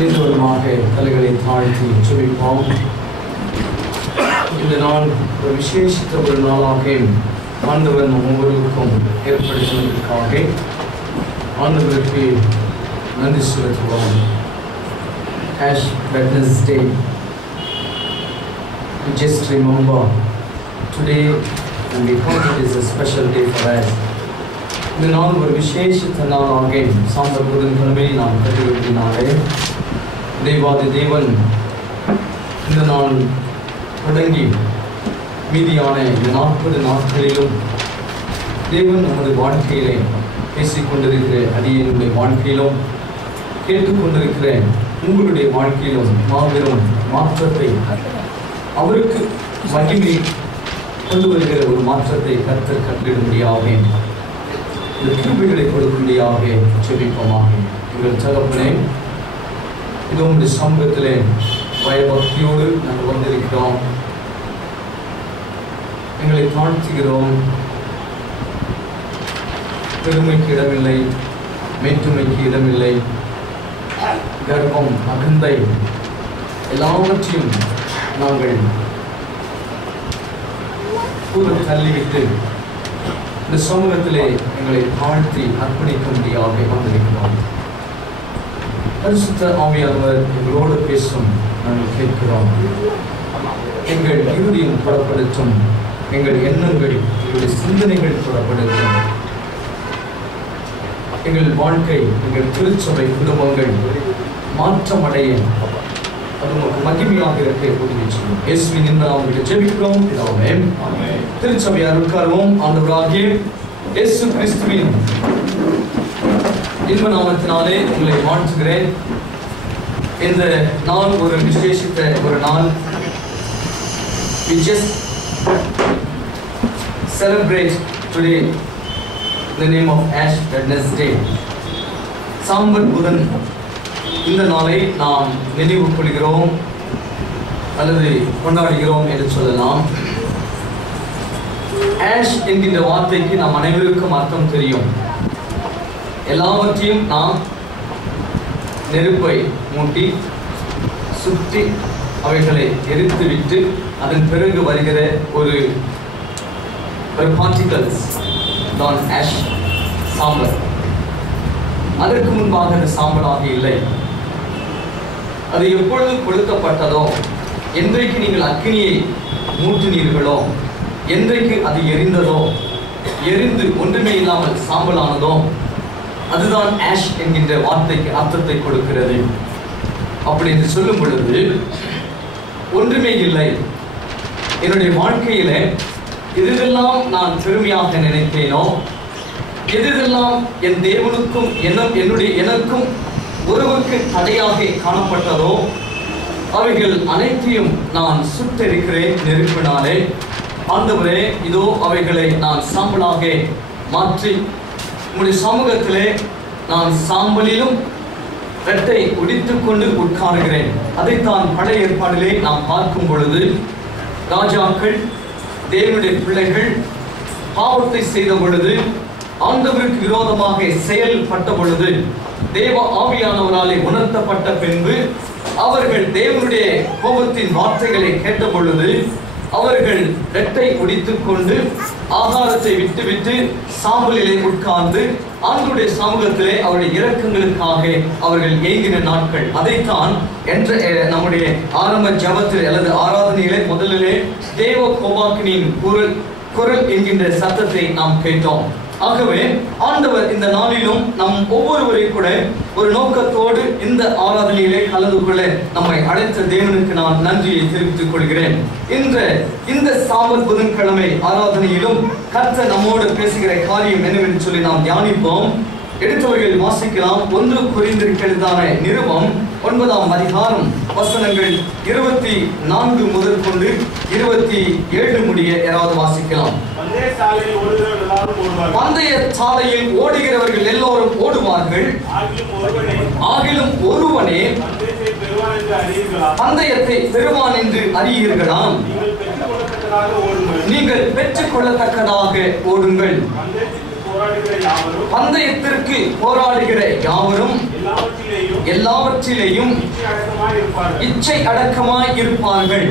நிர்வாகமாக தலைகளை தாழ்த்தி ஜெபிப்போம். இந்த நாள் ஒரு விசேஷித்த ஒரு நாளாக ஆண்டவர் ஒவ்வொருவருக்கும் ஏற்படுத்தினதற்காக ஆண்டவருக்கு நன்றி செலுத்துவோம். Ash Wednesday, we just remember today and we hope it is a special day for us. இந்த நாள் ஒரு விசேஷித்த நாளாக சாம்பல் புதன்கிழமை நாம் கருதுவதனாலே தேவாதி தேவன் இந்த நாள் தொடங்கி மீதியான இந்த 40 நாட்களிலும் தேவன் நமது வாழ்க்கையிலே பேசிக்கொண்டிருக்கிற அடியனுடைய வாழ்க்கையிலும் கேட்டுக்கொண்டிருக்கிற உங்களுடைய வாழ்க்கையிலும் மாபெரும் மாற்றத்தை அவருக்கு மகிமை கொண்டு வருகிற ஒரு மாற்றத்தை கர்த்தர் கண்டிடும்படியாக இந்த கிருபைகளை கொடுக்கும்படியாக ஜெபிப்போமாக. எங்கள் தகப்பனே, இது உங்களுடைய சமூகத்திலே பயபக்தியோடு நாங்கள் வந்திருக்கிறோம். எங்களை தாழ்த்துகிறோம். பெருமைக்கு இடமில்லை, மேற்றுமைக்கு இடமில்லை. கர்ப்பம், அகந்தை எல்லாவற்றையும் நாங்கள் தள்ளிவிட்டு இந்த சமூகத்திலே எங்களை தாழ்த்தி அர்ப்பணிக்கும்படியாக வந்திருக்கிறோம். பரிசுத்த ஆவியானவர் எங்களோடு பேசும் நாங்கள் கேட்கிறோம். எங்கள் இருதயம் புறப்படுத்தும், எங்கள் எண்ணங்கள், எங்களுடைய சிந்தனைகள் புறப்படுத்தும். எங்கள் வாழ்க்கை, எங்கள் திருச்சபை குடும்பங்கள் மாற்றமடைய அது உங்களுக்கு மகிமையாக இருக்க உதவி செய்யும். இயேசுவின் நாமத்தில் ஜெபிக்கிறோம் பிதாவே. திருச்சபையார் உட்காருவோம். ஆண்டவராகிய இயேசு கிறிஸ்துவின் இன்ப நாமத்தினாலே உங்களை வாழ்த்துகிறேன். இந்த நாள் ஒரு விசேஷித்த ஒரு நாள். We just celebrate today the name of Ash Wednesday. சாம்பல் புதன் இந்த நாளை நாம் நினைவு கொள்கிறோம் அல்லது கொண்டாடுகிறோம் என்று சொல்லலாம். ஆஷ் என்கின்ற வார்த்தைக்கு நாம் அனைவருக்கும் அர்த்தம் தெரியும். எல்லாவற்றையும் நாம் நெருப்பை மூட்டி சுற்றி அவைகளை எரித்துவிட்டு அதன் பிறகு வருகிற ஒரு பார்ட்டிகல்ஸ் தான் ஆஷ், சாம்பல். அதற்கு முன்பாக அது சாம்பலாக இல்லை. அது எப்பொழுது கொளுத்தப்பட்டதோ, என்றைக்கு நீங்கள் அக்கினியை மூட்டினீர்களோ, என்றைக்கு அது எரிந்ததோ, எரிந்து ஒன்றுமே இல்லாமல் சாம்பலானதோ, அதுதான் ஆஷ் என்கின்ற வார்த்தைக்கு அர்த்தத்தை கொடுக்கிறது. அப்படி என்று சொல்லும் பொழுது ஒன்றுமே இல்லை. என்னுடைய வாழ்க்கையில எதெல்லாம் நான் பெருமையாக நினைத்தேனோ, எதெல்லாம் என் தேவனுக்கும் எனக்கும் ஒருவருக்கு தடையாக காணப்பட்டதோ, அவைகள் அனைத்தையும் நான் சுட்டெரிக்கிறேன் நெருப்பினாலே. ஆண்டவரே, இதோ அவைகளை நான் சாம்பலாக மாற்றி உங்களுடைய சமூகத்திலே நான் சாம்பலிலும் இரட்டை உடித்துக் கொண்டு உட்காருகிறேன். அதைத்தான் பழைய ஏற்பாடிலே நாம் பார்க்கும் பொழுது ராஜாக்கள், தேவனுடைய பிள்ளைகள் பாவத்தை செய்த பொழுது, ஆண்டவருக்கு விரோதமாக செயல்பட்ட பொழுது, தேவ ஆவியானவராலே உணர்த்தப்பட்ட பின்பு அவர்கள் தேவனுடைய கோபத்தின் வார்த்தைகளை கேட்ட பொழுது அவர்கள் இரட்டை உடித்துக் கொண்டு ஆகாரத்தை விட்டுவிட்டு சாம்பலிலே உட்கார்ந்து ஆண்டவருடைய சமூகத்திலே அவருடைய இரக்கங்களுக்காக அவர்கள் ஏங்கின நாட்கள். அதைத்தான் நம்முடைய ஆரம்ப ஜபத்தில் அல்லது ஆராதனையிலே முதலிலே தேவ கோபாக்கினின் குரல் என்கின்ற சத்தத்தை நாம் கேட்டோம். ஆகவே ஆண்டவர் இந்த நாளிலும் நம் ஒவ்வொருவரை கூட ஒரு நோக்கத்தோடு இந்த ஆராதனையிலே கலந்து கொள்ள நம்மை அழைத்த தேவனுக்கு நான் நன்றியை தெரிவித்துக் கொள்கிறேன். இந்த சாம்பல் புதன்கிழமை ஆராதனையிலும் கர்த்தர் நம்மோடு பேசுகிற காரியம் என்னவென்று சொல்லி நாம் தியானிப்போம். எடுத்தவர்கள் வாசிக்கலாம். 1 கொரிந்தியருக்கு நிருபம் 9ஆம் அதிகாரம் வசனங்கள் 24 முதல் கொண்டு 27 முடிய யாராவது வாசிக்கலாம். பந்தய சாலையில் ஓடுகிறவர்கள் எல்லோரும் ஓடுவார்கள், ஆகிலும் ஒருவனே பந்தயத்தை பெறுவான் என்று அறியீர்களாம். நீங்கள் பெற்றுக் கொள்ளத்தக்கதாக ஓடுங்கள். பந்தயத்திற்கு போராடுகிற யாவரும் எல்லாவற்றிலேயும் இச்சை அடக்கமாய் இருப்பார்கள்.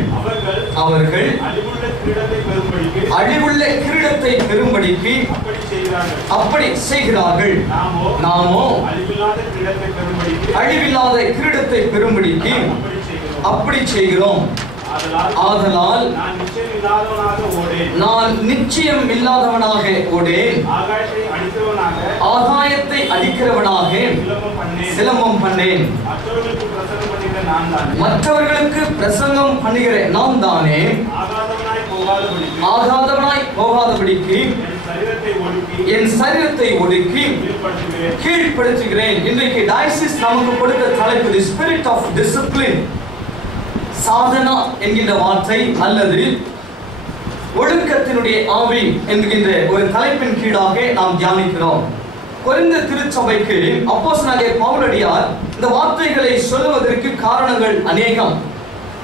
அவர்கள் அழிவுள்ள கிரீடத்தை பெறும்படிக்கு அப்படி செய்கிறார்கள். நாமோ அழிவில்லாத கிரீடத்தை பெறும்படிக்கு அப்படி செய்கிறோம். ஆதலால் நான் நிச்சயம் இல்லாதவனாக ஓடேன், ஆகாயத்தை அடிக்கிறவனாக சிலம்பம் பண்ணேன். மற்றவர்களுக்கு பிரசங்கம் பண்ணுகிற நான் தானே ஆகாதவனாய் போகாதபடிக்கு என் சரீரத்தை ஒடுக்கி கீழ்ப்படுத்துகிறேன். இன்றைக்கு டயசிஸ் நமக்கு கொடுத்த தலைப்பு தி ஸ்பிரிட் ஆஃப் டிசிப்ளின். சாதனா என்கின்ற வார்த்தை அல்லது ஒழுக்கத்தினுடைய ஆவி என்கின்ற ஒரு தலைப்பின் கீழாக நாம் தியானிக்கிறோம். கொரிந்த திருச்சபைக்கு அப்போஸ்தலனாகிய பவுலடியார் இந்த வார்த்தைகளை சொல்லுவதற்கு காரணங்கள் அநேகம்.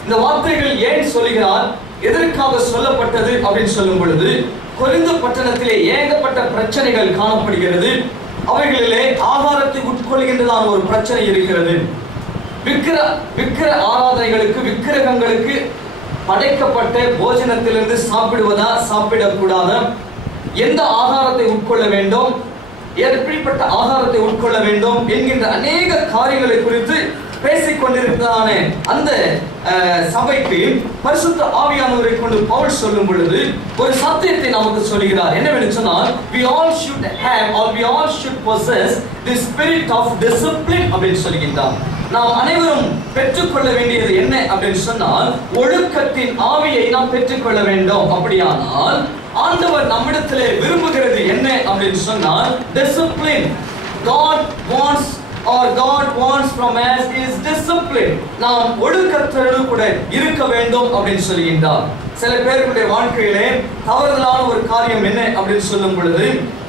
இந்த வார்த்தைகள் ஏன் சொல்லுகிறார், எதற்காக சொல்லப்பட்டது அப்படின்னு சொல்லும் பொழுது, கொரிந்து பட்டணத்திலே ஏகப்பட்ட பிரச்சனைகள் காணப்படுகிறது. அவைகளிலே ஆகாரத்தை உட்கொள்கின்றதான ஒரு பிரச்சனை இருக்கிறது. விக்கிர ஆராதனைகளுக்கு, விக்கிரகங்களுக்கு படைக்கப்பட்ட போஜனத்திலிருந்து சாப்பிடுவதா சாப்பிடக்கூடாதா, எந்த ஆகாரத்தை உட்கொள்ள வேண்டும், எப்படிப்பட்ட ஆகாரத்தை உட்கொள்ள வேண்டும் என்கின்ற அநேக காரியங்களை குறித்து பேசிக் கொண்டிருக்கிறதான அந்த சபைக்கு பரிசுத்த ஆவியானவரை கொண்டு பவுல் சொல்லும் பொழுது ஒரு சத்தியத்தை நமக்கு சொல்கிறார். என்னவென்று சொன்னால், we all should have or we all should possess the spirit of discipline அப்படின்னு சொல்கின்றார். நாம் அனைவரும் பெற்றுக்கொள்ள வேண்டியது என்ன அப்படின்னு சொன்னால், ஒழுக்கத்தின் ஆவியை நாம் பெற்றுக்கொள்ள வேண்டும். அப்படியானால் ஆண்டவர் நம்மிடத்திலே விரும்புகிறது என்ன அப்படின்னு சொன்னால், discipline. God wants from us is discipline. நாம் ஒழுக்கத்தோடு கூட இருக்க வேண்டும் அப்படின்னு சொல்கின்றார். சில பேருடைய வாழ்க்கையிலே தவறுதலான ஒரு காரியம் என்ன அப்படின்னு சொல்லும் பொழுது,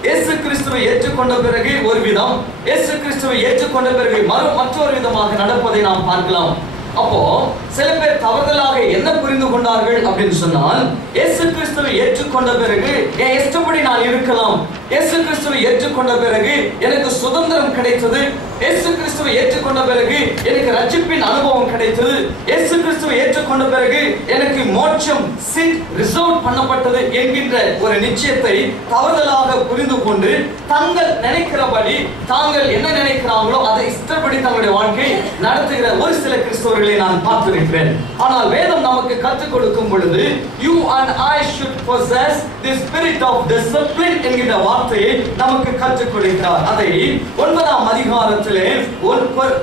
இயேசு கிறிஸ்துவை ஏற்றுக்கொண்ட பிறகு ஒரு விதம், இயேசு கிறிஸ்துவை ஏற்றுக்கொண்ட பிறகு மற்றொரு விதமாக நடப்பதை நாம் பார்க்கலாம். அப்போ சில பேர் தவறுதலாக என்ன புரிந்து கொண்டார்கள் அப்படின்னு சொன்னால், இயேசு கிறிஸ்துவை ஏற்றுக்கொண்ட பிறகு என் இஷ்டப்படி நான் இருக்கலாம், இயேசு கிறிஸ்துவை ஏற்றுக்கொண்ட பிறகு எனக்கு சுதந்திரம் கிடைத்தது, இயேசு கிறிஸ்துவை ஏற்றுக்கொண்ட பிறகு எனக்கு ரட்சிப்பின் அனுபவம் கிடைத்தது, இயேசு கிறிஸ்துவை ஏற்றுக்கொண்ட பிறகு எனக்கு மோட்சம் சீட் ரிசர்வ் பண்ணப்பட்டது என்கின்ற ஒரு நிச்சயத்தை தவறுதலாக புரிந்து கொண்டு தாங்கள் நினைக்கிறபடி தாங்கள் என்ன நினைக்கிறாங்களோ அதை இஷ்டப்படி தங்களுடைய வாழ்க்கை நடத்துகிற ஒரு சில கிறிஸ்தவர்களை நான் பார்த்திருக்கிறேன். ஆனால் வேதம் நமக்கு கற்றுக் கொடுக்கும் பொழுது you and I should possess the spirit of discipline என்கிற வார்த்தையை நமக்கு கற்றுக் கொடுக்கிறார். அதை 9ஆம் அதிகாரத்திலே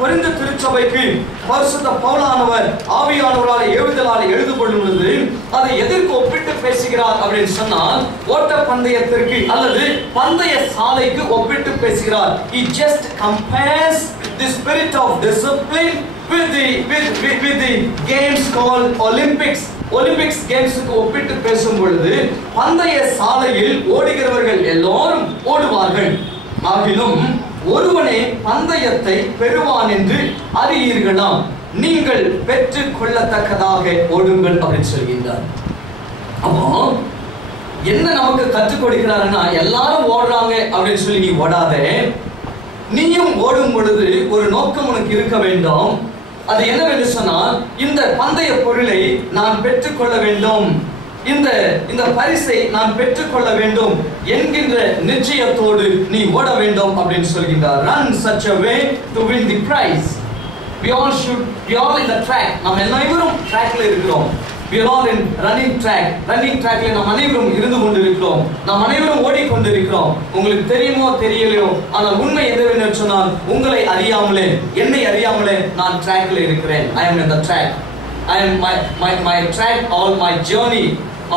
கொரிந்து திருச்சபைக்கு பரிசுத்த பவுலானவர் ஆவியானவரால் ஏவுதலால் எழுது கொள்ளும் பொழுது அதை எதற்கு ஒப்பிட்டு பேசுகிறார் அப்படின்னு சொன்னால், ஓட்ட பந்தயத்திற்கு அல்லது பந்தய சாலைக்கு ஒப்பிட்டு பேசுகிறார். He just compares the spirit of discipline with the games called Olympics. Olympics கேம்ஸுக்கு ஒப்பிட்டு பேசும் பொழுது பந்தய சாலையில் ஓடுகிறவர்கள் எல்லோரும் ஓடுவார்கள், ஆகிலும் ஒருவனே பந்தயத்தை பெறுவான் என்று அறியீர்களாம், நீங்கள் பெற்றுக் கொள்ளத்தக்கதாக ஓடுங்கள் அப்படின்னு சொல்கின்றார். அப்போ என்ன நமக்கு கற்றுக் கொடுக்கிறாருன்னா, எல்லாரும் ஓடுறாங்க அப்படின்னு சொல்லி நீ ஓடாதே, நீயும் ஓடும் பொழுது ஒரு நோக்கம் உனக்கு இருக்க வேண்டும். அது என்னவென்று சொன்னால், இந்த பந்தய பொருளை நான் பெற்றுக்கொள்ள வேண்டும், இந்த பரிசை நான் பெற்றுக்கொள்ள வேண்டும் என்கின்ற நிச்சயத்தோடு நீ ஓட வேண்டும் அப்படின்னு சொல்கின்றார். Run such a way to win the prize. We all in the track. நாம் அனைவரும் ட்ராக்ல இருக்கிறோம். We are all in running track. Running trackல நாம் அனைவரும் இருந்து கொண்டிருக்கிறோம். நாம் அனைவரும் ஓடிக்கொண்டிருக்கிறோம். உங்களுக்கு தெரியுமோ தெரியலையோ, ஆனால் உண்மை என்னவென்று சொன்னால், உங்களை அறியாமலே என்னை அறியாமலே நான் ட்ராக்ல இருக்கிறேன். I am in the track. I am my track, all my journey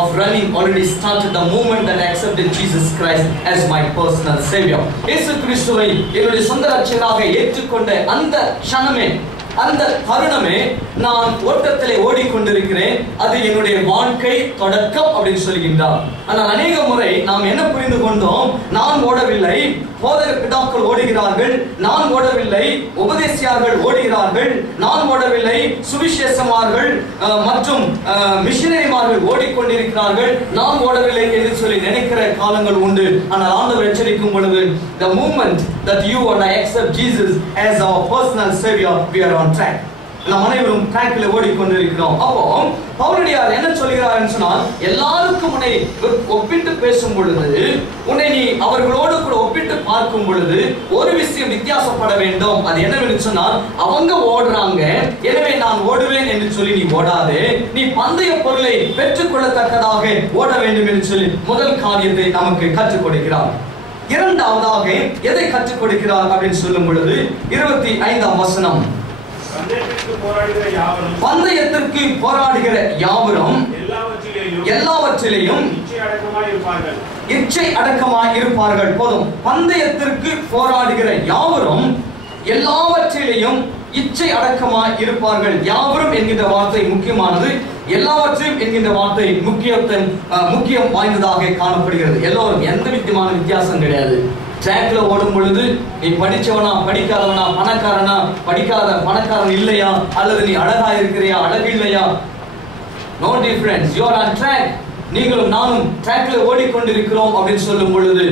of running already started the moment that I accepted Jesus Christ as my personal savior. இயேசு கிறிஸ்துவை என்னுடைய சொந்த ரட்சகராக ஏற்றுக்கொண்ட அந்த க்ஷணமே அந்த தருணமே நான் ஓட்டத்திலே ஓடிக்கொண்டிருக்கிறேன், அது என்னுடைய வாழ்க்கை தொடக்கம் அப்படின்னு சொல்கின்றார். ஆனால் அநேக முறை நாம் என்ன புரிந்து கொண்டோம், நான் ஓடவில்லை, போதக பிதாக்கள் ஓடுகிறார்கள், நான் ஓடவில்லை, உபதேசியார்கள் ஓடுகிறார்கள், நான் ஓடவில்லை, சுவிசேஷமார்கள் மற்றும் மிஷனரிமார்கள் ஓடிக்கொண்டிருக்கிறார்கள், நான் ஓடவில்லை என்று சொல்லி நினைக்கிற காலங்கள் உண்டு. ஆனால் ஆண்டவர் எச்சரிக்கும் பொழுது, the moment that you and I accept Jesus as our personal savior, we are on track. நாம் அனைவரும் ட்ராக்ல ஓடிக்கொண்டிருக்கிறோம். அப்போ பவுலடியார் என்ன சொல்கிறார் சொன்னால், எல்லாருக்கும் உன்னை ஒப்பிட்டு பேசும் பொழுது, உன்னை நீ அவர்களோடு கூட ஒப்பிட்டு பார்க்கும் பொழுது ஒரு விஷயம் வித்தியாசப்பட வேண்டும். அது என்னவென்று சொன்னால், அவங்க ஓடுறாங்க, எனவே நான் ஓடுவேன் என்று சொல்லி நீ ஓடாதே, நீ பந்தய பொருளை பெற்றுக்கொள்ளத்தக்கதாக ஓட வேண்டும் என்று சொல்லி முதல் காரியத்தை நமக்கு கற்றுக் கொடுக்கிறார். இரண்டாவதாக எதை கற்றுக் கொடுக்கிறார் அப்படின்னு சொல்லும் பொழுது 25ஆம் வசனம், பந்தயத்திற்கு போராடுகிற யாவரும் எல்லாவற்றிலேயும் இச்சை அடக்கமாய் இருப்பார்கள். போதும், பந்தயத்திற்கு போராடுகிற யாவரும் எல்லாவற்றிலேயும் இச்சை அடக்கமாய் இருப்பார்கள். யாவரும் என்கின்ற வார்த்தை முக்கியமானது, எல்லாவற்றையும் என்கின்ற வார்த்தை முக்கியம் வாய்ந்ததாக காணப்படுகிறது. எல்லோரும் எந்த விதமான வித்தியாசம் கிடையாது. ட்ராக்ல ஓடும் பொழுது நீ படிச்சவனா படிக்காதவனா, பணக்காரனா படிக்காத பணக்காரன் இல்லையா, அல்லது நீ அழகா இருக்கிறியா அழகு இல்லையா, no difference, you are on track. நீங்களும் நானும் ட்ராக்ல ஓடிக்கொண்டிருக்கிறோம் அப்படின்னு சொல்லும் பொழுது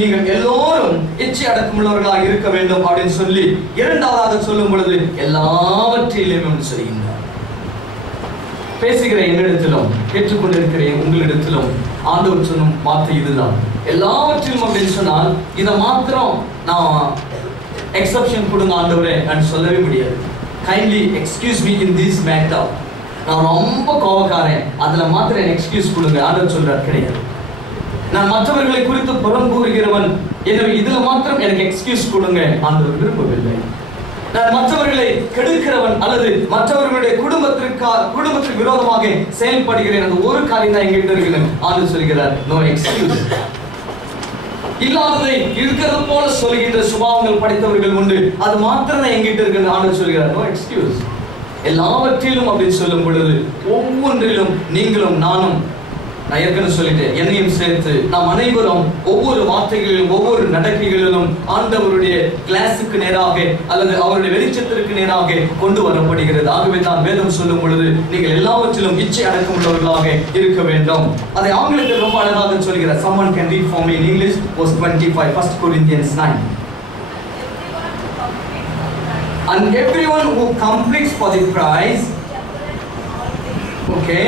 நீங்கள் எல்லோரும் இச்சை அடக்கமுள்ளவர்களாக இருக்க வேண்டும் அப்படின்னு சொல்லி இரண்டாவதாக சொல்லும் பொழுது எல்லாவற்றிலும் சொல்கின்றார். பேசுகிற என்னிடத்திலும் கேட்டுக்கொண்டிருக்கிற உங்களிடத்திலும் ஆண்டவர் சொன்னும் வார்த்தை இதுதான், எல்லாவற்றிலும் அப்படின்னு சொன்னால் இதை மாத்திரம் நான் எக்ஸப்ஷன் கொடுங்க ஆண்டவரே நான் சொல்லவே முடியாது. Kindly excuse me in this matter, நான் ரொம்ப கோபக்காரன், அதுல மாத்திரம் எக்ஸ்கியூஸ் கொடுங்க ஆண்டவர் சொல்றார் கிடையாது. நான் மற்றவர்களை குறித்து புறம் கூறுகிறவன், எனவே இதுல மாத்திரம் எனக்கு எக்ஸ்கியூஸ் கொடுங்க ஆண்டவர் விரும்பவில்லை. நான் மற்றவர்களை கெடுக்கிறவன் அல்லது மற்றவர்களுடைய குடும்பத்திற்கு விரோதமாக செயல்படுகிறேன், அந்த ஒரு காரியம் தான் எங்கிட்ட இருக்கிறேன் ஆண்டு சொல்கிறார், நோ எக்ஸ்கியூஸ். இல்லாததை இருக்கிறது போல சொல்கின்ற சுபாவங்கள் படைத்தவர்கள் உண்டு, அது மாத்திரம் தான் எங்கிட்ட இருக்கிறது ஆண்டு சொல்கிறார், நோ எக்ஸ்கியூஸ். எல்லாவற்றிலும் அப்படின்னு சொல்லும் பொழுது ஒவ்வொன்றிலும் நீங்களும் நானும், நான் ஏற்கனவே சொல்லிட்டேன், என்னையும் சேர்த்து நாம் அனைவரும் ஒவ்வொரு வார்த்தைகளிலும் ஒவ்வொரு நடக்கைகளிலும் ஆண்டவருடைய கிளாஸுக்கு நேராக அல்லது அவருடைய வெளிச்சத்திற்கு நேராக கொண்டு வரப்படுகிறது. ஆகவே தான் வேதம் சொல்லும் பொழுது நீங்கள் எல்லாவற்றிலும் இச்சை அடக்கமுள்ளவர்களாக இருக்க வேண்டும். அதை ஆங்கிலத்தில் ரொம்ப அழகாக சொல்கிறார். Someone can read for me in English verse 25, 1 Corinthians 9. And everyone who completes for the prize, okay.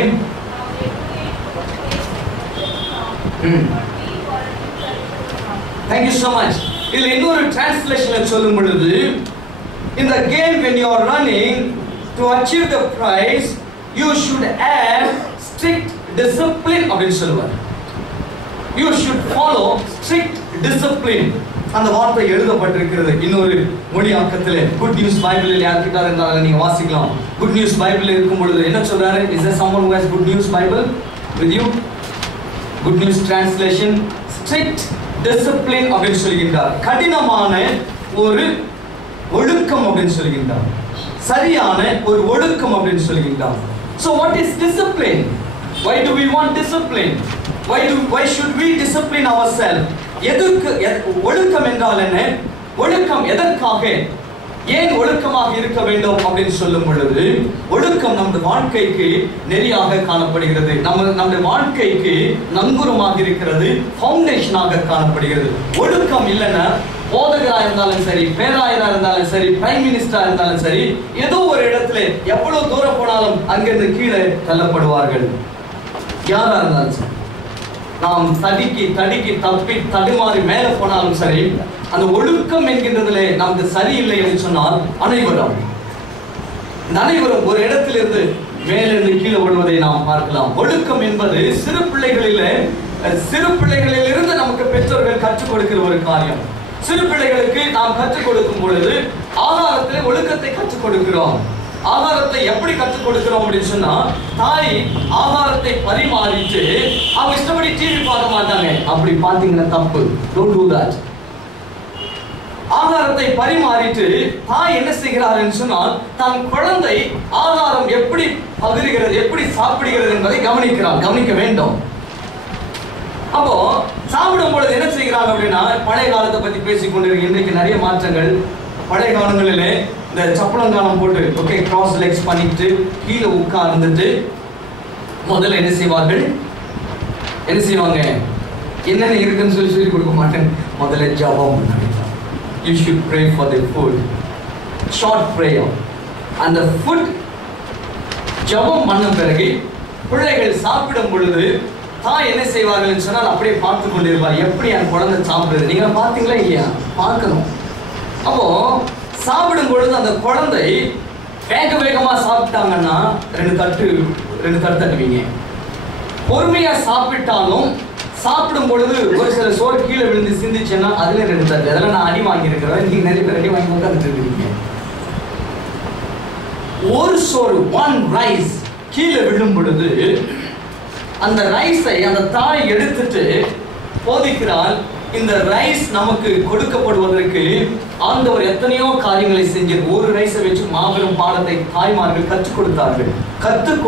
Thank you so much. இதில் இன்னொரு டிரான்ஸ்லேஷன் சொல்லும் பொழுது, in the game when you are running to achieve the prize, you should have strict discipline அப்படின்னு சொல்லுவார். You should follow strict discipline. அந்த வார்த்தை எழுதப்பட்டிருக்கிறது இன்னொரு மொழியாக்கத்திலே. குட் நியூஸ் பைபிளில் யார்கிட்ட இருந்தாலும் நீங்க வாசிக்கலாம். குட் நியூஸ் பைபிள் இருக்கும் பொழுது என்ன சொல்றாரு? Is there someone who has good news Bible with you? Good news translation, strict discipline அப்படின்னு சொல்கின்றார். கடினமான ஒரு ஒழுக்கம் அப்படின்னு சொல்கின்றார். சரியான ஒரு ஒழுக்கம் அப்படின்னு சொல்கின்றார். So what is discipline? Why do we want discipline? Why should we discipline ourselves? எதுக்கு ஒழுக்கம் என்றால் என்ன? ஒழுக்கம் எதற்காக, ஏன் ஒழுக்கமாக இருக்க வேண்டும் அப்படின்னு சொல்லும் பொழுது, ஒழுக்கம் நமது வாழ்க்கைக்கு நெறியாக காணப்படுகிறது, நம்முடைய வாழ்க்கைக்கு நங்கூரமாக இருக்கிறது, ஃபவுண்டேஷனாக காணப்படுகிறது. ஒழுக்கம் இல்லைன்னா போதகராக இருந்தாலும் சரி, பேராயராக இருந்தாலும் சரி, பிரைம் மினிஸ்டரா இருந்தாலும் சரி, ஏதோ ஒரு இடத்துல எவ்வளவு தூரம் போனாலும் அங்கிருந்து கீழே தள்ளப்படுவார்கள். யாரா இருந்தாலும் சரி, நாம் தடுக்கி தப்பி தடுமாறி மேல போனாலும் சரி, அந்த ஒழுக்கம் என்கின்றதுல நமக்கு சரியில்லை என்று சொன்னால் அனைவரும் ஒரு இடத்திலிருந்து மேலிருந்து கீழே விழுவதை நாம் பார்க்கலாம். ஒழுக்கம் என்பது சிறு பிள்ளைகளில் இருந்து நமக்கு பெற்றோர்கள் கற்றுக் கொடுக்கிற ஒரு காரியம். சிறு பிள்ளைகளுக்கு நாம் கற்றுக் கொடுக்கும் பொழுது ஆகாரத்திலே ஒழுக்கத்தை கற்றுக் கொடுக்கிறோம். ஆகாரத்தை எப்படி கற்றுக் கொடுக்கிறோம் அப்படின்னு சொன்னா, தாய் ஆகாரத்தை பரிமாறிட்டு அவங்க இஷ்டப்படி டிவி பார்க்க மாட்டாங்க. அப்படி பார்த்தீங்கன்னா தப்பு. Don't do that. ஆகாரத்தை பரிமாறிட்டு தாய் என்ன செய்கிறார் என்று சொன்னால் தன் குழந்தை ஆகாரம் எப்படி பகிர்கிறது, எப்படி சாப்பிடுகிறது என்பதை கவனிக்க வேண்டும். அப்போ சாப்பிடும் பொழுது என்ன செய்கிறாங்க அப்படின்னா, பழைய காலத்தை பத்தி பேசிக் கொண்டிருக்க இன்றைக்கு நிறைய மாற்றங்கள். பழைய காலங்களிலே இந்த சப்பளங்காலம் போட்டு ஓகே கிராஸ் லெக்ஸ் பண்ணிட்டு கீழே உட்கார்ந்துட்டு முதல்ல என்ன செய்வாங்க, என்னென்ன இருக்குன்னு சொல்லி கொடுக்க மாட்டேன், முதல்ல ஜெபம் பண்ண. You should pray for the food. Short prayer. அந்த food ஜெபம் பண்ண பிறகு பிள்ளைகள் சாப்பிடும் பொழுது தாய் என்ன செய்வார்கள் சொன்னால் அப்படியே பார்த்து கொண்டிருப்பார், எப்படி என் குழந்தை சாப்பிடுறது. நீங்க பார்த்தீங்களா இல்லையா? பார்க்கணும். அப்போ சாப்பிடும் பொழுது அந்த குழந்தை வேகமா சாப்பிட்டாங்கன்னா ரெண்டு தட்டு தட்டுவீங்க. பொறுமையா சாப்பிட்டாலும் சாப்பிடும் பொழுது ஒரு சில சோறு கீழே விழுந்து சிந்திச்சேன்னா அதுல ரெண்டு தட்டு. அதெல்லாம் நான் அடி வாங்கி இருக்கிறேன், நீங்க நிறைய பேர் அடி வாங்கி உட்கார்ந்துட்டு இருக்கீங்க. ஒரு சோறு ஒன் ரைஸ் கீழே விழும் பொழுது அந்த ரைஸை அந்த தாய் எடுத்துட்டு போதிக்கிறாள். இந்த ரைஸ் நமக்கு கொடுக்கப்படுவதற்கு ஆண்டவர் எத்தனையோ காரியங்களை செஞ்சு ஒரு ரைஸை வச்சு மாபெரும் பாடத்தை தாய்மார்கள் கற்றுக் கொடுத்தார்கள், கற்றுக்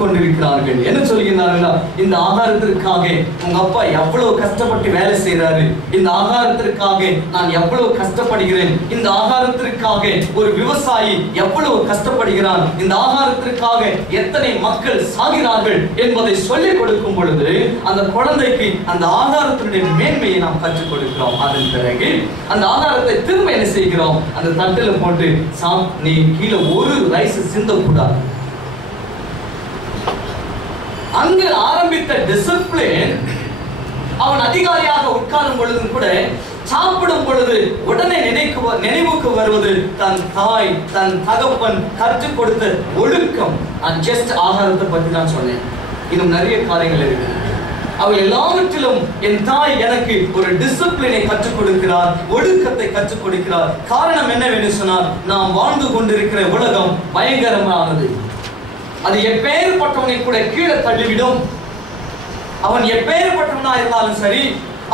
கொண்டிருக்கிறார்கள். என்ன சொல்கிறார்களா, இந்த ஆகாரத்திற்காக உங்க அப்பா எவ்வளவு கஷ்டப்பட்டு வேலை செய்யறாரு, இந்த ஆகாரத்திற்காக நான் எவ்வளவு கஷ்டப்படுகிறேன், இந்த ஆகாரத்திற்காக ஒரு விவசாயி எவ்வளவு கஷ்டப்படுகிறான், இந்த ஆகாரத்திற்காக எத்தனை மக்கள் சாகிறார்கள் என்பதை சொல்லிக் கொடுக்கும் பொழுது அந்த குழந்தைக்கு அந்த ஆகாரத்தினுடைய மேன்மையை நாம் கற்றுக் கொடுக்கிறோம். அதன் பிறகு அந்த ஆகாரத்தை திரும்ப என்ன செய்கிறோம், அந்த தட்டுல போட்டு நீ கீழே ஒரு ரைஸ் சிந்தக்கூடாது. அங்கு ஆரம்பித்த டிசிப்ளின் அவன் அதிகாரியாக உட்காரும் பொழுதும் கூட சாப்பிடும் பொழுது உடனே நினைவுக்கு வருவது தன் தாய் தன் தகப்பன் கற்றுக் கொடுத்த ஒழுக்கம். நான் ஜஸ்ட் ஆகாரத்தை பற்றி தான் சொன்னேன், இன்னும் நிறைய காரியங்கள் இருக்கு. அவள் எல்லாவற்றிலும் என் தாய் எனக்கு ஒரு டிசிப்ளினை கற்றுக் கொடுக்கிறார், ஒழுக்கத்தை கற்றுக் கொடுக்கிறார். காரணம் என்னவென்று சொன்னால், நாம் வாழ்ந்து கொண்டிருக்கிற உலகம் பயங்கரமானது. அது எப்பேற்பட்டவனை கூட கீழே தள்ளிவிடும். அவன் எப்பேற்பட்டவனா இருந்தாலும் சரி,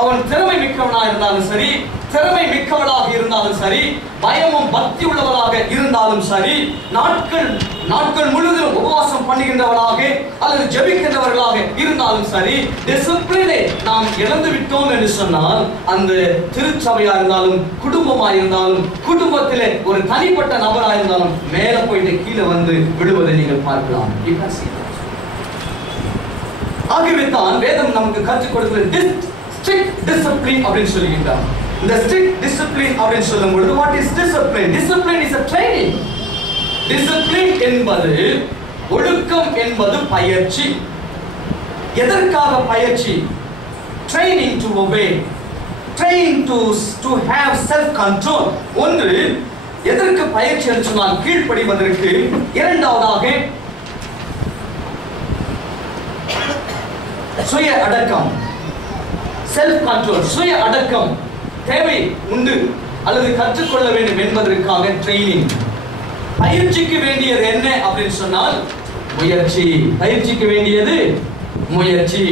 அவன் திறமை மிக்கவனா இருந்தாலும் சரி, திறமை மிக்கவளாக இருந்தாலும் சரி, பயமும் பக்தி உள்ளவளாக இருந்தாலும் சரி, நாட்கள் முழுவதும் உபவாசம் பண்ணுகின்றவளாக அல்லது ஜெபிக்கின்றவர்களாக இருந்தாலும் சரி, டிசிப்ளினை நாம் இழந்து விட்டோம் என்று சொன்னால் அந்த திருச்சபையா இருந்தாலும் குடும்பமா இருந்தாலும் குடும்பத்திலே ஒரு தனிப்பட்ட நபரா இருந்தாலும் மேல போயிட்டு கீழே வந்து விடுவதை நீங்கள் பார்க்கலாம். ஆகவே தான் வேதம் நமக்கு கற்றுக் கொடுக்கிறது ஸ்ட்ரிக்ட் டிசிப்ளின் அப்படின்னு சொல்லுகின்றார். இந்த ஸ்ட்ரிக்ட் டிசிப்ளின் அப்படின்னு சொல்லும் பொழுது what is discipline? Discipline is a training. Discipline என்பது ஒழுக்கம் என்பது பயிற்சி. எதற்காக பயிற்சி? training to obey, training to have self control. ஒன்று எதற்கு பயிற்சி என்று சொன்னால் கீழ்ப்படிவதற்கு. இரண்டாவதாக சுய அடக்கம், செல்ஃப் கண்ட்ரோல். சுய அடக்கம் தேவை உண்டு அல்லது கற்றுக்கொள்ள வேண்டும் என்பதற்காக ட்ரைனிங். பயிற்சிக்கு வேண்டியது என்ன அப்படின்னு சொன்னால் முயற்சி. பயிற்சிக்கு வேண்டியது முயற்சி.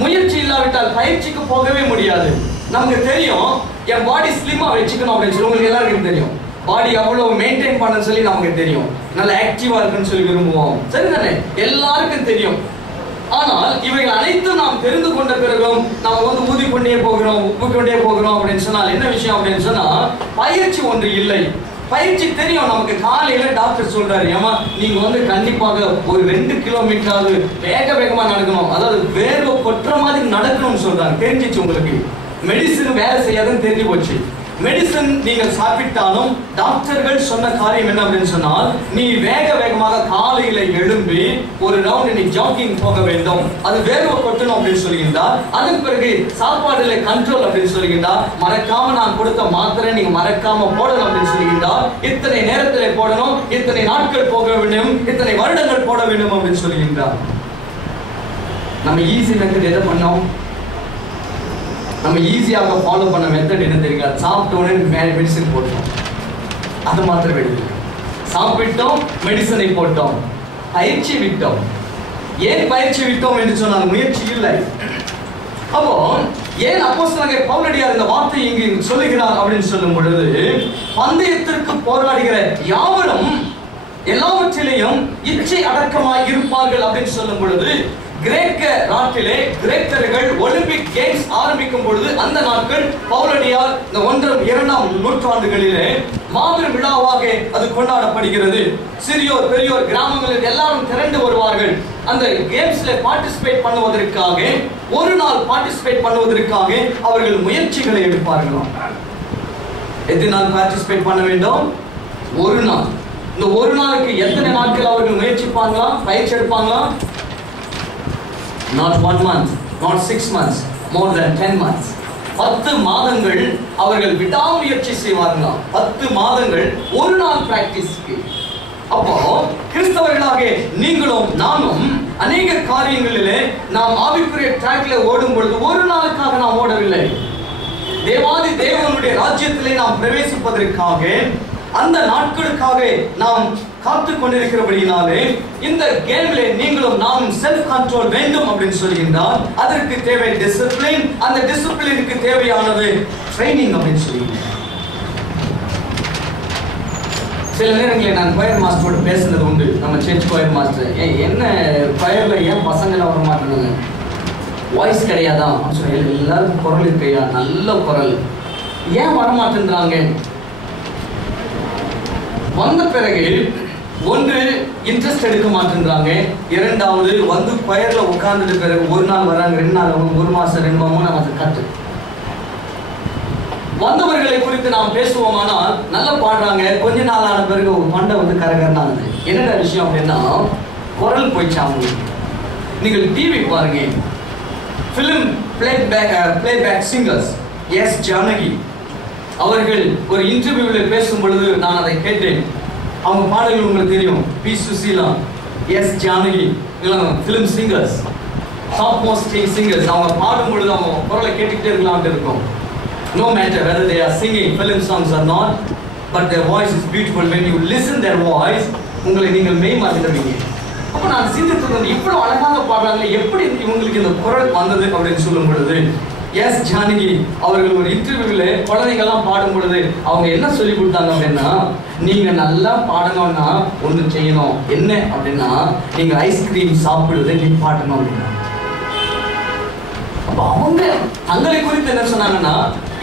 முயற்சி இல்லாவிட்டால் பயிற்சிக்கு போகவே முடியாது. நமக்கு தெரியும் என் பாடி ஸ்லிம்மா வச்சுக்கணும் அப்படின்னு சொல்லி உங்களுக்கு எல்லாருக்கும் தெரியும். பாடி அவ்வளவு மெயின்டைன் பண்ண சொல்லி நமக்கு தெரியும். நல்ல ஆக்டிவா இருக்குன்னு சொல்லி விரும்புவோம், சரிதானே? எல்லாருக்கும் தெரியும். ஆனால் இவைகள் அனைத்தும் நாம் தெரிந்து கொண்ட பிறகும் நாம் வந்து ஊதிக்கொண்டே போகிறோம், உப்புக்கொண்டே போகிறோம் அப்படின்னு சொன்னால் என்ன விஷயம் அப்படின்னு சொன்னா பயிற்சி ஒன்று இல்லை. பயிற்சி தெரியும் நமக்கு. காலையில டாக்டர் சொல்றாரு, ஏமா நீங்க வந்து கண்டிப்பாக ஒரு 2 கிலோமீட்டராவது வேகமா நடக்கணும், அதாவது வேர்வை கொட்டுற மாதிரி நடக்கணும்னு சொல்றாங்க. தெரிஞ்சிச்சு உங்களுக்கு. மெடிசின் வேலை செய்யாதுன்னு தெரிஞ்சு போச்சு. மெடிசன் நீங்கள் சாப்பிட்டாலும் டாக்டர்கள் சொன்ன காரியம் என்ன அப்படின்னு சொன்னால் நீ வேகமாக காலையில எழும்பி ஒரு ரவுண்ட் நீ ஜாக்கிங் போக வேண்டும், அது வேர்வை கொட்டணும் அப்படின்னு சொல்லுகின்றார். அதன் பிறகு சாப்பாடுல கண்ட்ரோல் அப்படின்னு சொல்லுகின்றார். மறக்காம நான் கொடுத்த மாத்திரை நீங்க மறக்காம போடணும் அப்படின்னு சொல்லுகின்றார். இத்தனை நேரத்தில் போடணும், இத்தனை நாட்கள் போக வேண்டும், இத்தனை வருடங்கள் போட வேண்டும் அப்படின்னு சொல்லுகின்றார். நம்ம ஈஸி மெத்தட் எதை பண்ணோம்? நம்ம ஈஸியாக ஃபாலோ பண்ண மெத்தட் என்ன தெரியுங்களா? சாப்பிட்ட உடனே மெடிசன் போட்டோம், அது மாத்திரம் எடுத்து சாப்பிட்டோம், மெடிசனை போட்டோம், பயிற்சி விட்டோம். ஏன் பயிற்சி விட்டோம் என்று சொன்னால் முயற்சி இல்லை. அப்போ ஏன் அப்போஸ்தலனாகிய பவுலடியார் இந்த வார்த்தை இங்கு சொல்லுகிறார் அப்படின்னு சொல்லும் பொழுது, பந்தயத்திற்கு போராடுகிற யாவரும் எல்லாவற்றிலேயும் இச்சை அடக்கமாய் இருப்பார்கள் அப்படின்னு சொல்லும் பொழுது, கிரேக்க நாட்டிலே கிரேக்கர்கள் ஒலிம்பிக் கேம்ஸ் ஆரம்பிக்கும் பொழுது அந்த நாட்கள் பவுலடியார் இந்த 1ஆம் 2ஆம் நூற்றாண்டுகளிலே மாபெரும் விழாவாக அது கொண்டாடப்படுகிறது. சிறியோர் பெரியோர் கிராமங்களில் எல்லாரும் திரண்டு வருவார்கள். அந்த கேம்ஸ்ல பார்ட்டிசிபேட் பண்ணுவதற்காக, ஒரு நாள் பார்ட்டிசிபேட் பண்ணுவதற்காக அவர்கள் முயற்சிகளை எடுப்பார்களாம். எத்தனை நாள் பார்ட்டிசிபேட் பண்ண வேண்டும்? ஒரு நாள். இந்த ஒரு நாளுக்கு எத்தனை நாட்கள் அவர்கள் முயற்சிப்பாங்களா, பயிற்சி எடுப்பாங்களா? Not 1 month, not 6 months, more than 10 months. 10 மாதங்கள் அவர்கள் விடாமுயற்சி செய்வார்களாம். 10 மாதங்கள் ஒரு நாள் பிராக்டிஸ்க்கு. அப்போ கிறிஸ்தவர்களாக நீங்களும் நானும் அநேக காரியங்களிலே நாம் ஆவிக்குரிய ட்ராக்ல ஓடும் பொழுது ஒரு நாளுக்காக நாம் ஓடவில்லை. தேவாதி தேவனுடைய ராஜ்யத்திலே நாம் பிரவேசிப்பதற்காக, அந்த நாட்களுக்காக நாம் காத்து கொண்டிருக்கிறபடினாலே இந்த கேம்ல நீங்களும் நாமும் செல்ஃப் கண்ட்ரோல் வேண்டும் அப்படின்னு சொல்கின்றார். அதற்கு தேவை டிசிப்ளின். அந்த டிசிப்ளினுக்கு தேவையானது ட்ரைனிங் அப்படின்னு சொல்லியிருந்தார். சில நேரங்களில் நான் கொயர் மாஸ்டரோட பேசுனது உண்டு. நம்ம சர்ச் கொயர் மாஸ்டர், என்ன கொயர்ல ஏன் பசங்களை வர மாட்டேங்க, வாய்ஸ் கிடையாதான்? எல்லாருக்கும் குரல் இருக்கையா, நல்ல குரல், ஏன் வரமாட்டேன்றாங்க? வந்த பிறகு ஒன்று இன்ட்ரெஸ்ட் எடுக்க மாட்டேன்றாங்க, இரண்டாவது வந்து கொயர்ல உட்கார்ந்துட்டு பிறகு ஒரு நாள் வராங்க, 2 நாள், 1 மாசம் 2 மாசம் கட்டு. வந்தவர்களை குறித்து நாம் பேசுவோமானால் நல்லா பாடுறாங்க, கொஞ்ச நாள் ஆன பிறகு மண்டை வந்து கரகரனாகுது. என்னென்ன விஷயம் அப்படின்னா, குரல் போயிடுச்சாங்க. நீங்கள் டிவி பாருங்க, film playback singers S Janaki அவர்கள் ஒரு இன்டர்வியூவில் பேசும் பொழுது நான் அதை கேட்டேன். அவங்க பாடல்கள் உங்களுக்கு தெரியும். P Susheela, S Janaki, film singers, top most singers. அவங்க பாடும் பொழுது அவங்க குரலை கேட்டுக்கிட்டே இருக்கலாம்னு இருக்கும். No matter whether they are singing film songs or not, but their voice is beautiful. When you listen their voice, உங்களை நீங்கள் மெய்மறந்துடுவீங்க. அப்போ நான் சிந்தித்து இவ்வளவு அழகாக பாடுறாங்க, எப்படி இவங்களுக்கு இந்த குரல் வந்தது அப்படின்னு சொல்லும் பொழுது, எஸ் ஜானகி அவர்கள் ஒரு இன்டர்வியூவில் குழந்தைங்கள்லாம் பாடும் பொழுது அவங்க என்ன சொல்லி கொடுத்தாங்க அப்படின்னா, நீங்க நல்லா பாடணும்னா ஒன்று செய்யணும். என்ன அப்படின்னா, நீங்க ஐஸ்கிரீம் சாப்பிடுவதை நிப்பாட்டணும் அப்படின்னா. அப்போ அவங்க தங்களை குறித்து என்ன சொன்னாங்கன்னா,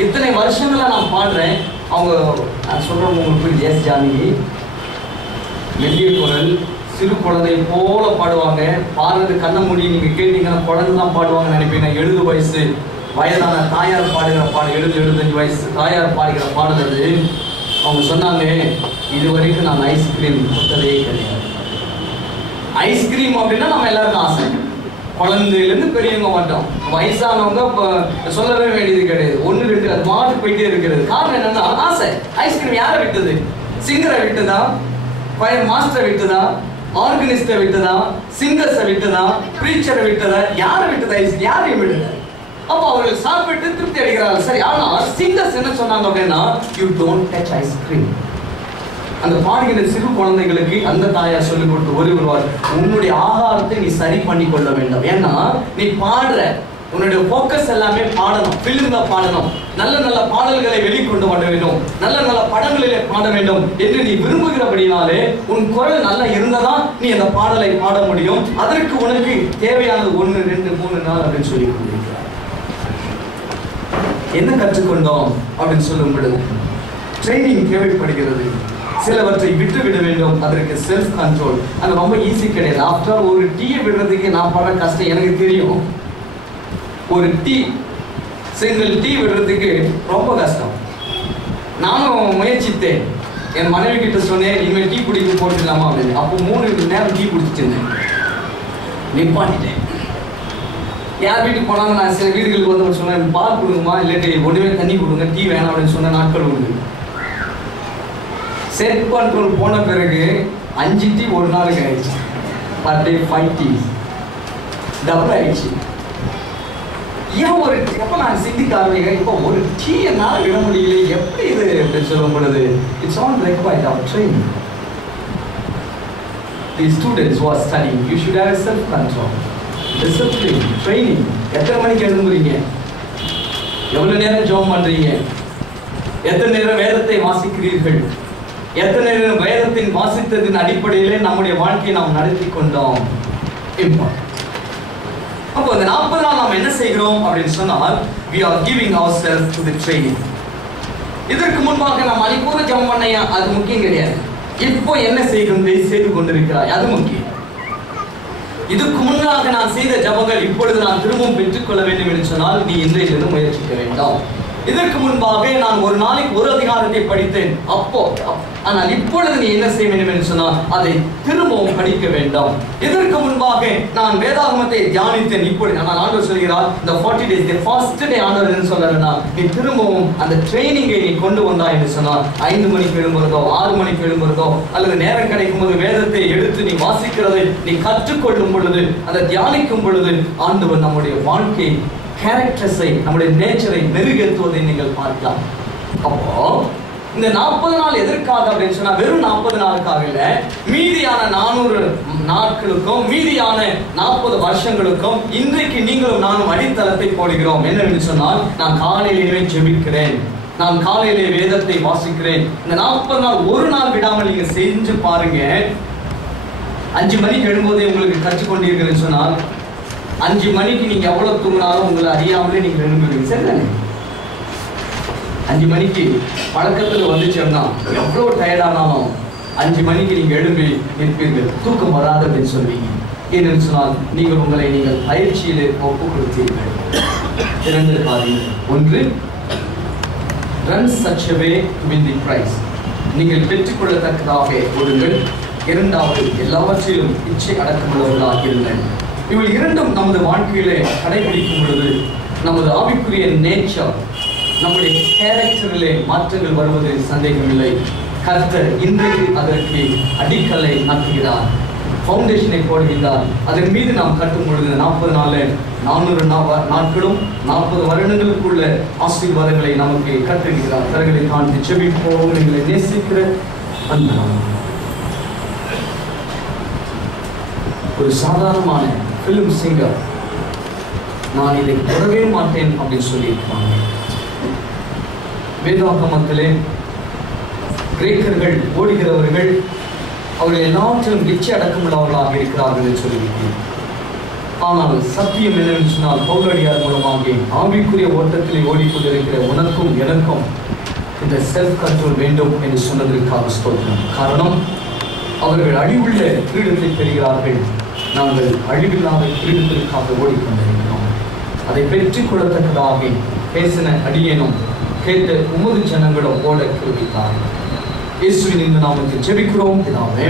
இத்தனை வருஷங்களா நான் பாடுறேன். அவங்க நான் சொல்றேன் உங்களுக்கு, எஸ் ஜானகி மெல்லிய குரல், சிறு குழந்தை போல பாடுவாங்க. பாடுறது கண்ண மூடி நீங்க கேட்டீங்கன்னா குழந்தை தான் பாடுவாங்க நினைப்பீங்க. 70 வயசு வயதான தாயார் பாடுகிற பாடு, 75 வயசு தாயார் பாடுகிற பாடல் அது. அவங்க சொன்னாங்க, இது வரைக்கும் நான் ஐஸ்கிரீம் கொடுத்ததே கிடையாது. ஐஸ்கிரீம் அப்படின்னா நம்ம எல்லாருக்கும் ஆசை. குழந்தையிலேருந்து பெரியவங்க மாட்டோம், வயசானவங்க சொல்லவே வேண்டியது கிடையாது. 1 2 அது மாட்டு போயிட்டே இருக்கிறது. காரணம் என்னன்னா ஆசை. ஐஸ்கிரீம் யாரை விட்டது? சிங்கரை விட்டுதா? கொயர் மாஸ்டரை விட்டுதா? ஆர்கனிஸ்டை விட்டுதா? சிங்கர்ஸை விட்டுதா? ப்ரீச்சரை விட்டுதா? யாரை விட்டுதா? யாரையும் விடுதா? அப்போ அவர்கள் சாப்பிட்டு திருப்தி அடைகிறார்கள். சரி, ஆனால் சிங்கர்ஸ் என்ன சொன்னாங்க அப்படின்னா, யூ டோன்ட் டச் ஐஸ்கிரீம். அந்த பாடுகிற சிறு குழந்தைகளுக்கு அந்த தாயார் சொல்லிக் கொடுத்து வருவார், உன்னுடைய ஆகாரத்தை நீ சரி பண்ணி கொள்ள வேண்டும். ஏன்னா நீ பாடுற, உன்னுடைய போக்கஸ் எல்லாமே பாடணும், பிலிம்ல பாடணும், நல்ல நல்ல பாடல்களை வெளிக்கொண்டு வர வேண்டும், நல்ல நல்ல படங்களிலே பாட வேண்டும் என்று நீ விரும்புகிறபடினாலே உன் குரல் நல்லா இருந்ததா நீ அந்த பாடலை பாட முடியும். அதற்கு உனக்கு தேவையானது 1 2 3 4 அப்படின்னு சொல்லி கொண்டிருக்கிறார். என்ன கற்றுக்கொண்டோம் அப்படின்னு சொல்லும் பொழுது, ட்ரைனிங் தேவைப்படுகிறது. சிலவற்றை விட்டு விட வேண்டும். அதற்கு செல்ஃப் கண்ட்ரோல். அது ரொம்ப ஈஸி கிடையாது. ஆஃப்டர் ஒரு டீயை விடுறதுக்கு நான் படுற கஷ்டம் எனக்கு தெரியும். ஒரு சிங்கிள் டீ விடுறதுக்கு ரொம்ப கஷ்டம். நானும் முயற்சித்தேன். என் மனைவி கிட்ட சொன்னேன், இனிமேல் டீ குடிக்க போட்டுக்கலாமா அப்படின்னு. அப்போ 3 நேரம் டீ குடிச்சிருந்தேன், நிப்பாட்டிட்டேன். யார் வீட்டுக்கு போனாங்க, நான் சில வீடுகளுக்கு வந்து சொன்னேன், பால் கொடுங்கம்மா, இல்லாட்டி ஒன்றுமே தண்ணி கொடுங்க, டீ வேணாம் அப்படின்னு சொன்ன நாட்கள் உண்டு. செல்ஃப் கண்ட்ரோல் போன பிறகு 5 டீ ஒரு நாளுக்கு ஆயிடுச்சு. பர் டே 5 டீ டபுள் ஆயிடுச்சு. ஏன் ஒரு எப்போ நான் சிந்திக்க ஆரம்பிக்கிறேன், இப்போ ஒரு டீ என்னால் விட முடியல, எப்படி இது அப்படின்னு சொல்லும் பொழுது, it's all required of training. The students who are studying, you should have self control, discipline, training. எத்தனை மணிக்கு எழுந்துறீங்க? எவ்வளவு நேரம் ஜெபம் பண்றீங்க? எத்தனை நேரம் வேதத்தை வாசிக்கிறீர்கள்? எத்தனை நேரம் வேதத்தின் வாசித்ததின் அடிப்படையிலே நம்முடைய வாழ்க்கையை நாம் நடத்தி கொண்டோம்? அப்போ இந்த 40 நாள் நாம் என்ன செய்கிறோம் அப்படின்னு சொன்னால், we are giving ourselves to the training. இதற்கு முன்பாக நாம் அலிபூர ஜெபம் பண்ணையா, அது முக்கியம் கிடையாது. இப்போ என்ன செய்து கொண்டிருக்கிறாய், அது முக்கியம். இதுக்கு முன்னாக நான் செய்த ஜெபங்கள் இப்பொழுது நான் திரும்பவும் பெற்றுக்கொள்ள வேண்டும் என்று சொன்னால் நீ இன்றையிலிருந்து முயற்சிக்க வேண்டாம். இதற்கு முன்பாக நான் ஒரு நாளைக்கு ஒரு அதிகாரத்தை படித்தேன், ஆனால் இப்பொழுது நீ என்ன செய்ய வேண்டும் என்று சொன்னால் அதை திரும்பவும் படிக்க வேண்டாம். இதற்கு முன்பாக நான் வேதாகமத்தை தியானித்தேன், இப்பொழுது நான் ஆண்டவர் சொல்கிறார் இந்த 40 days the first day ஆண்டவர் என்ன சொல்றாருன்னா, நீ திரும்பவும் அந்த ட்ரெயினிங்கை நீ கொண்டு வந்தாய் என்று சொன்னால் 5 மணிக்கு எழும்புறதோ 6 மணிக்கு எழும்புறதோ அல்லது நேரம் கிடைக்கும் போது வேதத்தை எடுத்து நீ வாசிக்கிறதை நீ கற்றுக்கொள்ளும் பொழுது, அதை தியானிக்கும் பொழுது ஆண்டவர் நம்முடைய வாழ்க்கை கேரக்டர்ஸை, நம்முடைய நேச்சரை மெருகேற்றுவதை நீங்கள் பார்க்கலாம். அப்போ இந்த 40 நாள் எதற்காக அப்படின்னு சொன்னா, வெறும் 40 நாளுக்காக இல்ல, மீதியான 400 நாட்களுக்கும் மீதியான 40 வருஷங்களுக்கும் இன்றைக்கு நீங்களும் நானும் அடித்தளத்தை போடுகிறோம். என்னவென்று சொன்னால், நான் காலையிலேயே ஜெபிக்கிறேன், நான் காலையிலே வேதத்தை வாசிக்கிறேன். இந்த 40 நாள் ஒரு நாள் விடாமல் நீங்க செஞ்சு பாருங்க. 5 மணிக்கு எழும்போதே உங்களுக்கு கற்றுக்கொண்டீர்கள் சொன்னால் 5 மணிக்கு நீங்க எவ்வளவு தூங்கினாலும் உங்களை அறியாமலே நீங்க எழும்புவீங்க. சரிதானே? 5 மணிக்கு பழக்கத்துல வந்துச்சோம்னா எவ்வளவு டயர்டானாலும் 5 மணிக்கு நீங்க எழும்பி நிற்பீர்கள். தூக்கம் வராது அப்படின்னு சொல்வீங்க. ஏன்னு சொன்னால் நீங்கள் உங்களை நீங்கள் பயிற்சியிலே ஒப்பு கொடுத்தீர்கள். 2 காரியங்கள். ஒன்று, run such a way to win the prize. நீங்கள் பெற்றுக்கொள்ளத்தக்கதாக ஓடுங்கள். 2வது, எல்லாவற்றிலும் இச்சை அடக்கமுள்ளவர்களாக இருங்கள். இவை இரண்டும் நமது வாழ்க்கையிலே கடைபிடிக்கும் பொழுது நமது ஆவிக்குரிய நேச்சர், நம்முடைய கேரக்டரிலே மாற்றங்கள் வருவதில் சந்தேகமில்லை. கர்த்தர் இன்றைக்கு அதற்கு அடிக்கல்லை நாட்டுகிறார், ஃபவுண்டேஷனை போடுகிறார். அதன் மீது நாம் கட்டும் பொழுது 40 நாளில் 400 நாட்களும் 40 வருடங்களுக்குள்ள ஆசீர்வாதங்களை நமக்கு கட்டுகிறார். கரங்களை தாண்டி செபிப்போம். எங்களை நேசிக்கிற அன்பான ஒரு சாதாரணமான பிலிம் சிங்கர் நான் இதை தொடவே மாட்டேன் அப்படின்னு சொல்லியிருக்காங்க. வேதாகமத்திலே கிரேக்கர்கள் ஓடுகிறவர்கள் அவர்கள் எல்லாவற்றிலும் இச்சை அடக்கமுள்ளவர்களாக இருக்கிறார்கள் என்று சொல்லியிருக்கிறார். ஆனால் சத்தியம் என்னவென்று சொன்னால், பவுலடியார் மூலமாக ஆவிக்குரிய ஓட்டத்திலே ஓடிக்கொண்டிருக்கிற உனக்கும் எனக்கும் இந்த செல்ஃப் கண்ட்ரோல் வேண்டும் என்று சொன்னதற்காக ஸ்தோத்திரம். காரணம், அவர்கள் அழிவுள்ள கிரீடத்தை பெறுகிறார்கள், நாங்கள் அழிவில்லாத கிரீடத்திற்காக ஓடிக்கொண்டிருக்கிறோம். அதை பெற்றுக் கொள்ளத்தக்கதாக பேசின அடியேனும் கேட்ட உமது ஜனங்களும் ஓட கிருபித்தார்கள். இயேசுவின் இந்த நாமத்தில் ஜெபிக்கிறோம் பிதாவே.